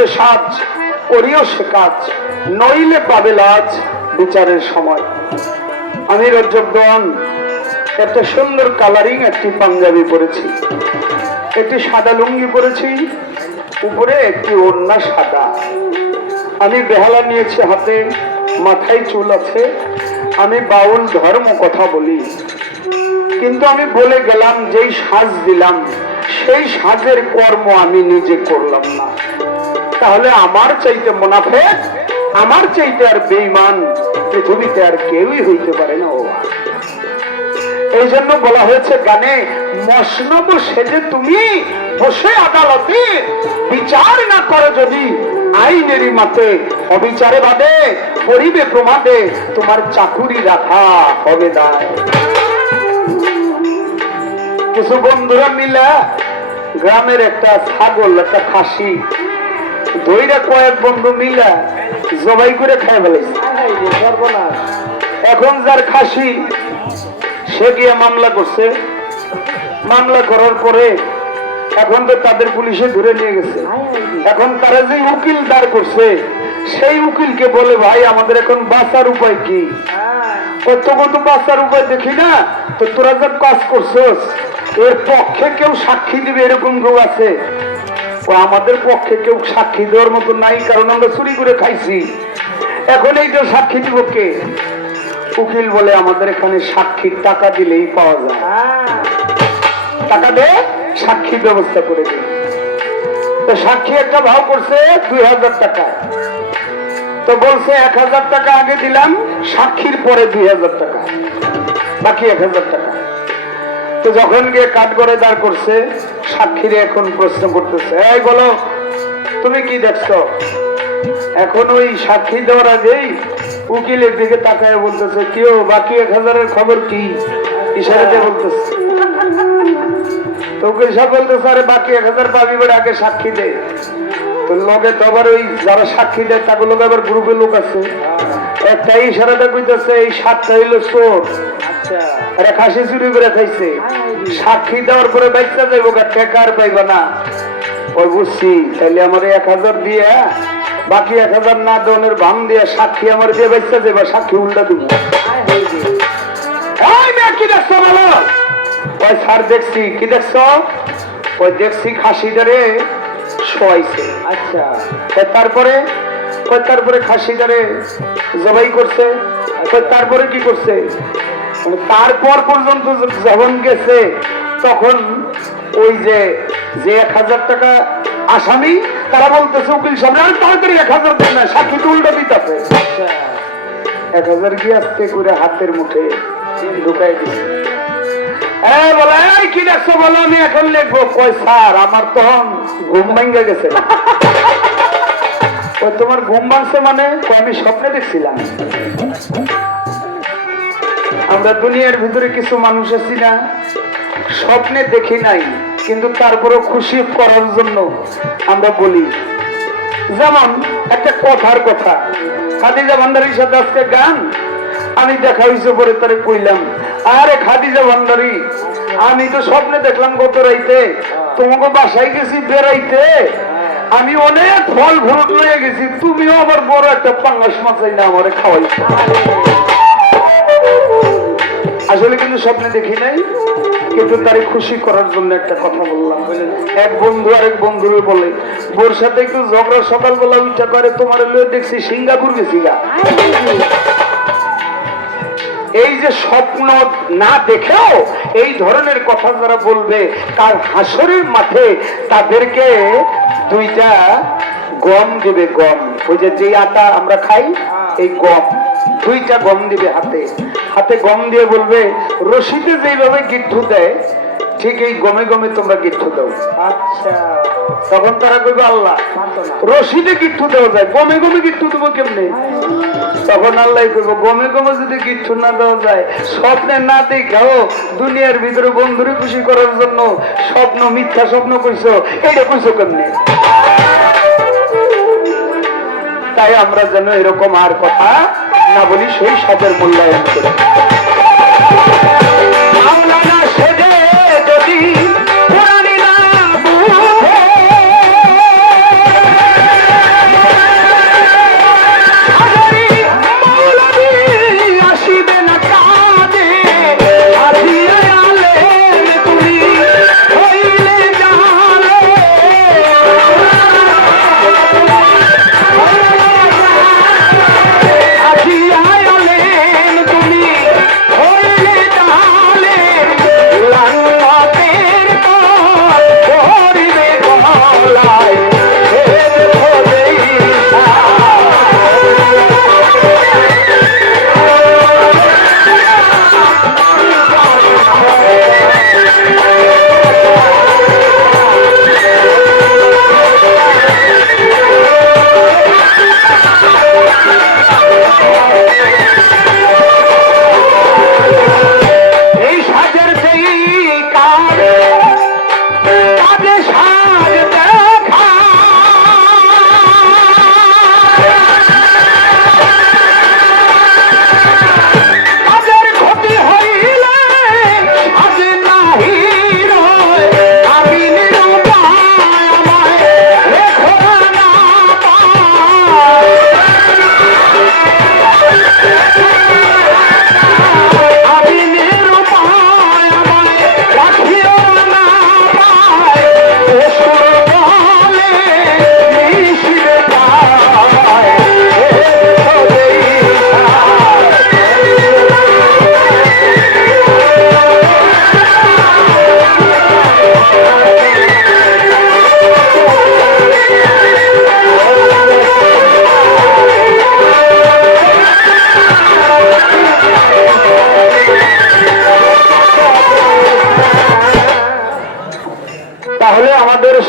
যে সাজ, করিও সে কাজ, নইলে পাবে লাজ বিচারের সময়। আমি রজবগণ একটা সুন্দর কালারিং একটি পাঞ্জাবি পরেছি, একটি সাদা লুঙ্গি পরেছি, উপরে একটি ওড়না সাদা। আমি বেহালা নিয়েছি হাতে, মাথায় চুল আছে। আমি বাউল ধর্ম কথা বলি, কিন্তু আমি বলে গেলাম যেই সাজ দিলাম সেই সাজের কর্ম আমি নিজে করলাম না। তাহলে আমার চাইতে মুনাফিক, আমার চাইতে আর বেঈমান পৃথিবীতে আর কেউই হইতে পারে না। ও এই জন্য বলা হয়েছে গানে, মসনব সেজে তুমি বসে আদালতে, বিচার না করে যদি আইনেরই মাতে, অবিচারে বাদে পরিবে প্রমাদে, তোমার চাকুরি রাখা হবে দায়। কিছু বন্ধুরা মিলে গ্রামের একটা ছাগল, একটা খাসি ধইরা কয়েক বন্ধু মিলে জবাই করে খায় ফেলেছে। এখন যার খাসি সে গিয়ে মামলা করছে। মামলা করার পরে এখন তো তাদের পুলিশে ধরে নিয়ে গেছে। এখন তারা যে উকিল দাঁড় করছে সেই উকিলকে বলে, ভাই আমাদের এখন বাঁচার উপায় কি? কত বাঁচার উপায় দেখি না, তো তোরা যে কাজ করছস এর পক্ষে কেউ সাক্ষী দিবে এরকম লোক আছে? আমাদের পক্ষে কেউ সাক্ষী দেওয়ার মতো নাই, কারণ আমরা চুরি করে খাইছি। এখন এইটা সাক্ষী দিব কে? উকিল বলে, আমাদের এখানে সাক্ষীর টাকা দিলেই পাওয়া যায়, টাকা দে সাক্ষীর ব্যবস্থা করে দিই। তো সাক্ষী একটা ভাও করছে 2000 টাকা। তো বলছে 1000 টাকা আগে দিলাম, সাক্ষীর পরে 2000 টাকা, বাকি 1000 টাকা। তো যখন গিয়ে কাঠ করে দাঁড় করছে, সাক্ষীরে এখন প্রশ্ন করতেছে, এই বলো তুমি কি দেখছো? এখন ওই সাক্ষী দেওয়ার আগেই উকিলের দিকে তাকায় বলতেছে, কেউ বাকি 1000-এর খবর কি? ইশারা দিয়ে বলতেছে। তো উকিল সাহেব বলতেছে, আরে বাকি 1000 পাবি বলে আগে সাক্ষী দে। তো লগে তো আবার ওই যারা সাক্ষী দেয় তাকে লোক আবার গ্রুপের লোক আছে, একটা ইশারাটা কইতেছে এই 7টা হইলো চোর, আরে খাসি চুরি করে খাইছে, সাক্ষী দেওয়ার পরে বাচ্চা যাইব, টাকা আর পাইবা না। ওই বুঝছি, তাহলে আমার 1000 দিয়ে বাকি 1000 না দেওয়ার ভাঙ দিয়ে সাক্ষী আমার দিয়ে বাচ্চা যাইবা, সাক্ষী উল্টা দিব। কি দেখছো বলো? ওই স্যার দেখছি। কি দেখছো? ওই দেখছি খাসিটারে শোয়াইছে। আচ্ছা, তারপরে খাসিটারে জবাই করছে। তারপরে কি করছে? তারপর পর্যন্ত যখন গেছে তখন ওই যে 1000 টাকা আসামি তারা বলতেছে উকিল সাহেব, তাড়াতাড়ি 1000 দেন না, সাক্ষী তো উল্টো দিতেছে। 1000 কি আসতে করে হাতের মুঠে ঢুকাই দিচ্ছে। বলে, কি দেখছো বলো, আমি এখন লিখবো। কয় স্যার আমার তখন ঘুম ভাঙ্গা গেছে। ওই তোমার ঘুম ভাঙছে মানে? আমি স্বপ্নে দেখছিলাম। আমরা দুনিয়ার ভিতরে কিছু মানুষ আছি না, স্বপ্নে দেখি নাই, কিন্তু তারপরও খুশি করার জন্য আমরা বলি। যেমন একটা কথার কথা, খাদিজা ভান্ডারীর সাথে আজকে গান আমি দেখা হয়েছে, পরে তারে কইলাম, আরে খাদিজা ভান্ডারী, আমি তো স্বপ্নে দেখলাম গত রাইতে তোমাকে বাসায় গেছি বেড়াইতে, আমি অনেক ফল ফ্রুট লয়ে গেছি, তুমিও আবার বড় একটা পাঙ্গাস মাছাই না আমারে খাওয়াইছো। আসলে কিন্তু স্বপ্নে দেখি নাই, কিন্তু তারে খুশি করার জন্য একটা কথা বললাম। এক বন্ধু আরেক বন্ধুরে বলে, বোর সাথে একটু ঝগড়া সকালবেলা উঠা করে, তোমার লয়ে দেখছি সিঙ্গাপুর গেছি গা। এই যে স্বপ্ন না দেখেও এই ধরনের কথা যারা বলবে, কাল হাসরের মাঠে তাদেরকে 2টা গম দিবে। গম, ওই যে আটা আমরা খাই, এই গম 2টা গম দিবে হাতে। হাতে গম দিয়ে বলবে, রশিদে যেভাবে গিট্টু দেয় ঠিক এই গমে গমে তোমরা গিট্টু দাও। আচ্ছা, তখন তারা কইবে, আল্লাহ রশিদে গিট্টু দেওয়া যায়, গমে গমে গিট্টু দেবো কেমনে? তখন আল্লাহ কইব, গমে গমে যদি গিট্টু না দেওয়া যায়, স্বপ্নে না দেখাও দুনিয়ার ভিতরে বন্ধুরে খুশি করার জন্য স্বপ্ন, মিথ্যা স্বপ্ন কইছো, এইটা কইছো কেমনে? তাই আমরা যেন এরকম আর কথা না বলি, সেই সাদের মূল্যায়ন করি।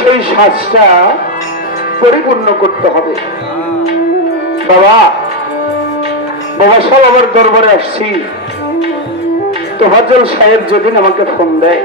সেই সাজটা পরিপূর্ণ করতে হবে। বাবা বাবা সব আমার দরবারে আসছি, তোফাজ্জল সাহেব যেদিন আমাকে ফোন দেয়